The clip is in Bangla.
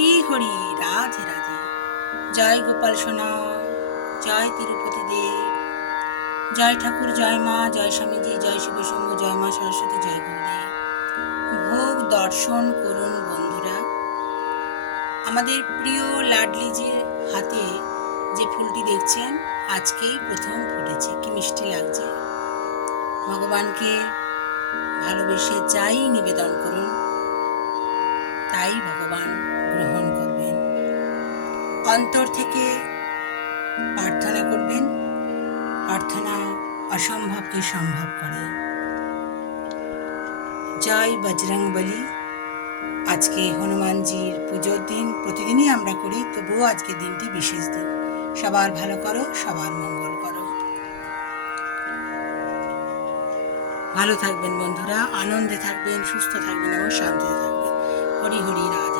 হরি হরি, রাধে রাধে। জয় গোপাল সোনা, জয় তিরুপতি দেব, জয় ঠাকুর, জয় মা, জয় স্বামীজি, জয় শিবশম্ভ, জয় মা সরস্বতী, জয় গুরুদেব। ভোগ দর্শন করুন বন্ধুরা। আমাদের প্রিয় লাডলিজির হাতে যে ফুলটি দেখছেন আজকেই প্রথম ফুটেছে, কি মিষ্টি লাগছে। ভগবানকে ভালোবেসে যাই নিবেদন করুন তাই ভগবান গ্রহণ করবেন। অন্তর থেকে প্রার্থনা করবেন, প্রার্থনা অসম্ভবকে সম্ভব করে। জয় বজরংবলী। আজকে হনুমানজির পুজোর দিন, প্রতিদিনই আমরা করি, তবুও আজকের দিনটি বিশেষ দিন। সবার ভালো করো, সবার মঙ্গল করো। ভালো থাকবেন বন্ধুরা, আনন্দে থাকবেন, সুস্থ থাকবেন এবং শান্তিতে থাকবেন। হরি হরি, রাধে।